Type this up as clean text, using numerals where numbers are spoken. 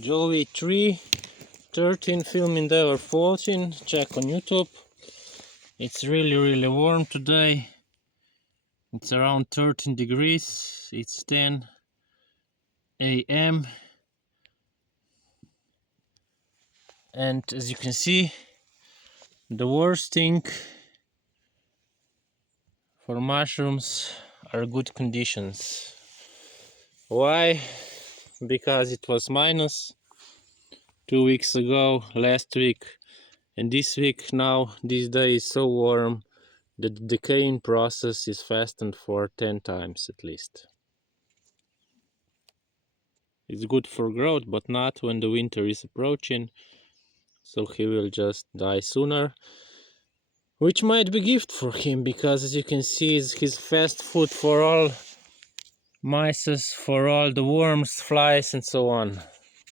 Joey 3:13 film endeavor 14. Check on YouTube. It's really warm today. It's around 13 degrees. It's 10 a.m. and as you can see, the worst thing for mushrooms are good conditions. Why? Because it was minus 2 weeks ago, last week, and this week. Now this day is so warm that the decaying process is fastened for 10 times at least. It's good for growth, but not when the winter is approaching, so he will just die sooner, which might be a gift for him, because as you can see, is his fast food for all mice, for all the worms, flies and so on.